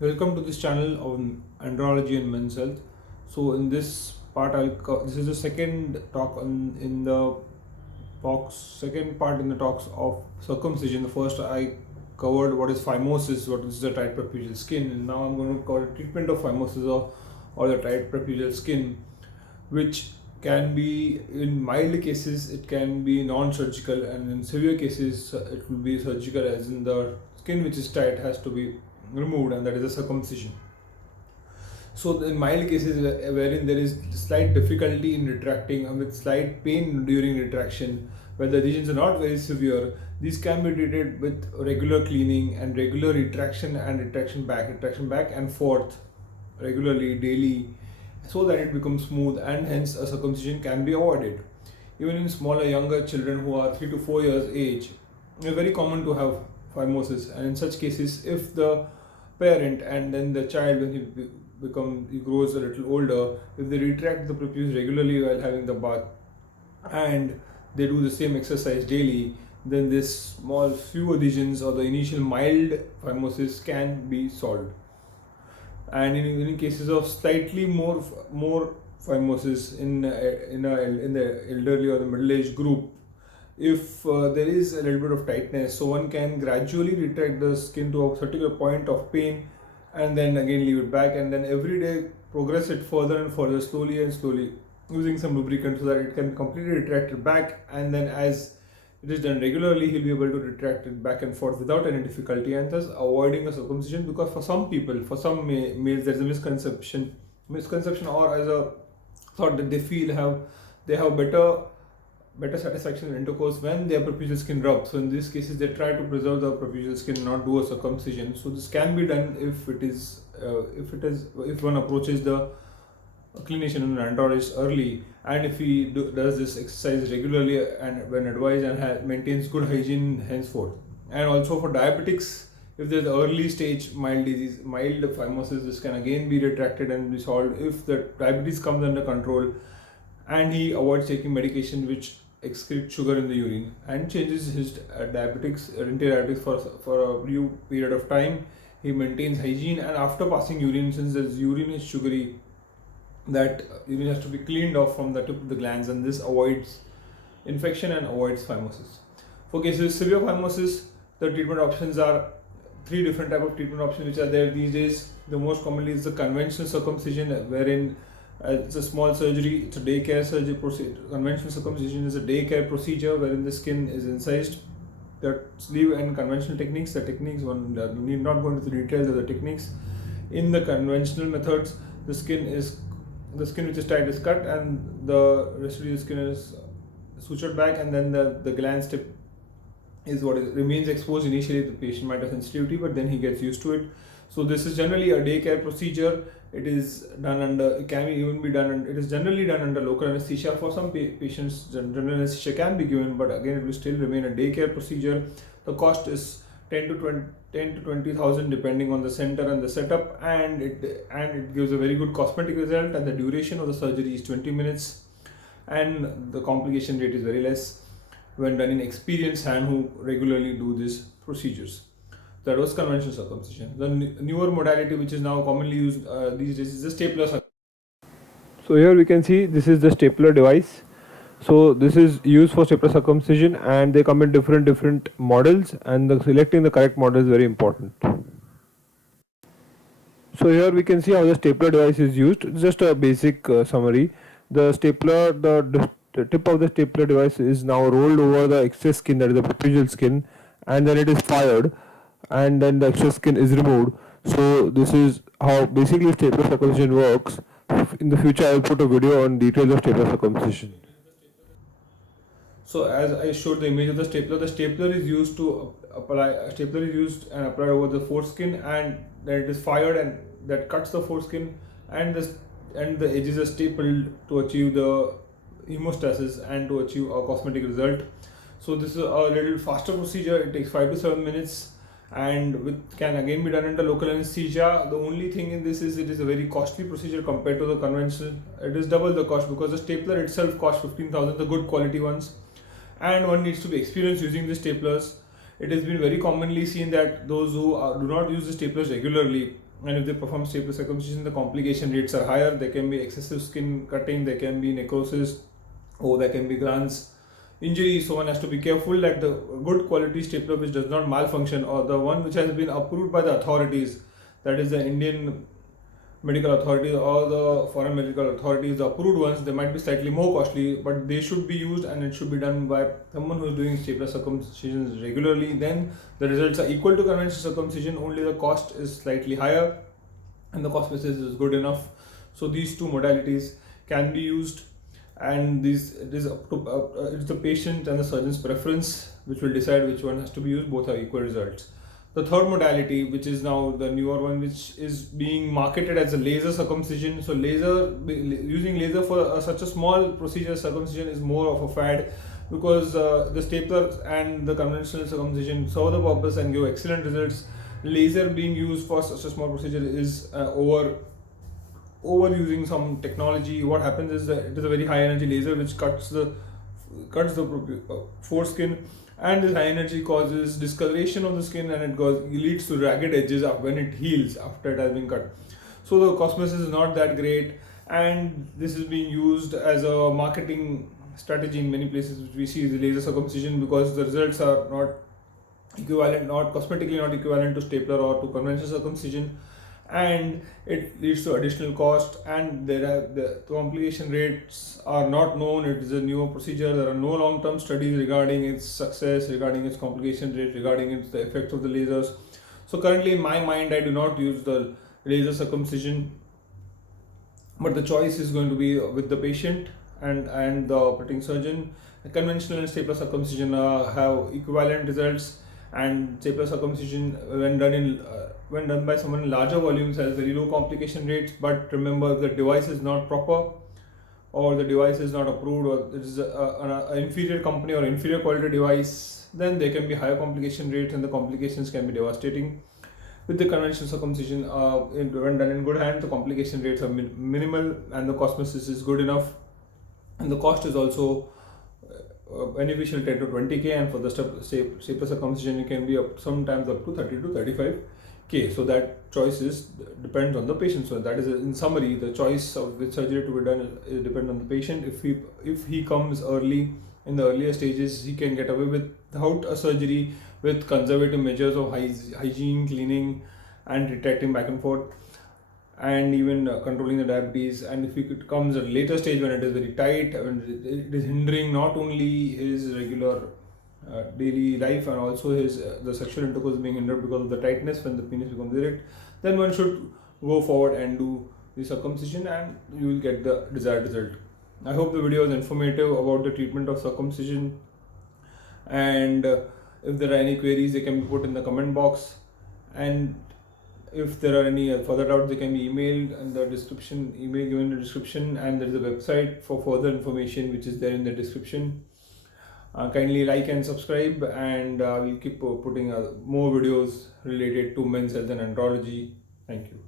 Welcome to this channel on andrology and men's health. So in this part, this is the second talk in the talks, second part in the talks of circumcision. The first I covered what is phimosis, what is the tight trapezial skin, and now I'm going to cover treatment of phimosis or the tight trapezial skin, which can be in mild cases it can be non-surgical, and in severe cases it will be surgical, as in the skin which is tight has to be removed, and that is a circumcision. So in mild cases wherein there is slight difficulty in retracting and with slight pain during retraction, where the lesions are not very severe, these can be treated with regular cleaning and regular retraction and retraction back and forth regularly, daily, so that it becomes smooth, and hence a circumcision can be avoided. Even in smaller, younger children who are 3 to 4 years age, it is very common to have phimosis, and in such cases, if the parent and then the child, when he grows a little older, if they retract the prepuce regularly while having the bath and they do the same exercise daily, then this small few adhesions or the initial mild phimosis can be solved. And in cases of slightly more phimosis in the elderly or the middle aged group, if there is a little bit of tightness, so one can gradually retract the skin to a particular point of pain and then again leave it back, and then every day progress it further and further, slowly and slowly, using some lubricant so that it can completely retract it back, and then as it is done regularly, he'll be able to retract it back and forth without any difficulty, and thus avoiding a circumcision. Because for some people, for some males, there's a misconception or as a thought that they have better satisfaction in intercourse when their prepucial skin rubs. So in these cases, they try to preserve the prepucial skin, not do a circumcision. So this can be done if one approaches the clinician and andrologist early, and if he does this exercise regularly and when advised, and maintains good hygiene henceforth. And also for diabetics, if there's early stage mild phimosis, this can again be retracted and be solved if the diabetes comes under control and he avoids taking medication which excretes sugar in the urine, and changes his anti-diabetics for a few period of time. He maintains hygiene, and after passing urine, since the urine is sugary, that urine has to be cleaned off from the tip of the glands, and this avoids infection and avoids phimosis. For cases of severe phimosis, the treatment options are three different type of treatment options which are there these days. The most commonly is the conventional circumcision, wherein it's a small surgery, it's a daycare surgery procedure. Conventional circumcision is a daycare procedure wherein the skin is incised. The sleeve and conventional techniques, one need not go into the details of the techniques. In the conventional methods, the skin which is tight is cut, and the residual skin is sutured back, and then the gland tip is what remains exposed. Initially the patient might have sensitivity, but then he gets used to it. So this is generally a daycare procedure. It is generally done under local anesthesia. For some patients, general anesthesia can be given, but again it will still remain a daycare procedure. The cost is 10 to 20,000 depending on the center and the setup, and it gives a very good cosmetic result, and the duration of the surgery is 20 minutes, and the complication rate is very less when done in experienced hand who regularly do these procedures. That was conventional circumcision. The newer modality which is now commonly used these days is the stapler circumcision. So here we can see this is the stapler device. So this is used for stapler circumcision, and they come in different models, and selecting the correct model is very important. So here we can see how the stapler device is used. Just a basic summary. The tip of the stapler device is now rolled over the excess skin, that is the prepucial skin, and then it is fired, and then the excess skin is removed. So this is how basically stapler circumcision works. In the future, I will put a video on details of stapler circumcision. So as I showed the image of the stapler is used to applied over the foreskin, and then it is fired, and that cuts the foreskin, and the edges are stapled to achieve the hemostasis and to achieve a cosmetic result. So this is a little faster procedure. It takes 5 to 7 minutes, and can again be done under local anesthesia. The only thing in this is it is a very costly procedure compared to the conventional. It is double the cost because the stapler itself costs 15,000, the good quality ones, and one needs to be experienced using the staplers. It has been very commonly seen that those who do not use the staplers regularly, and if they perform stapler circumcision, the complication rates are higher. There can be excessive skin cutting, there can be necrosis, or there can be glands injury. So one has to be careful that the good quality stapler which does not malfunction, or the one which has been approved by the authorities, that is the Indian medical authorities or the foreign medical authorities, the approved ones, they might be slightly more costly, but they should be used, and it should be done by someone who is doing stapler circumcisions regularly. Then the results are equal to conventional circumcision, only the cost is slightly higher and the cost basis is good enough. So these two modalities can be used, and it is up to it's the patient and the surgeon's preference which will decide which one has to be used. Both are equal results. The third modality, which is now the newer one, which is being marketed as a laser circumcision. So using laser for such a small procedure, circumcision, is more of a fad, because the stapler and the conventional circumcision serve the purpose and give excellent results. Laser being used for such a small procedure is overusing some technology. What happens is that it is a very high energy laser which cuts the foreskin, and this high energy causes discoloration of the skin, and it leads to ragged edges when it heals after it has been cut. So the cosmesis is not that great, and this is being used as a marketing strategy in many places which we see the laser circumcision, because the results are not equivalent, not cosmetically not equivalent to stapler or to conventional circumcision, and it leads to additional cost, and the complication rates are not known. It is a newer procedure. There are no long-term studies regarding its success, regarding its complication rate, regarding the effects of the lasers. So currently in my mind, I do not use the laser circumcision, but the choice is going to be with the patient and the operating surgeon. The conventional and stapler circumcision have equivalent results, and stapler circumcision, when done by someone in larger volumes, has very low complication rates. But remember, if the device is not proper, or the device is not approved, or it is an inferior company or inferior quality device, then there can be higher complication rates, and the complications can be devastating. With the conventional circumcision, when done in good hands, the complication rates are minimal, and the cosmesis is good enough, and the cost is also beneficial, 10 to 20k, and for the stapler circumcision it can be sometimes up to 30 to 35k. So that choice depends on the patient. So that is, in summary, the choice of which surgery to be done is depend on the patient. If he comes early, in the earlier stages, he can get away without a surgery, with conservative measures of hygiene, cleaning, and retracting back and forth, and even controlling the diabetes. And if it comes at a later stage, when it is very tight, when it is hindering not only his regular daily life, and also his the sexual intercourse being hindered because of the tightness, when the penis becomes erect, then one should go forward and do the circumcision, and you will get the desired result. I hope the video is informative about the treatment of circumcision, and if there are any queries, they can be put in the comment box, and if there are any further doubts, they can be emailed in the description, email given in the description, and there is a website for further information which is there in the description. Kindly like and subscribe, and we'll keep putting more videos related to men's health and andrology. Thank you.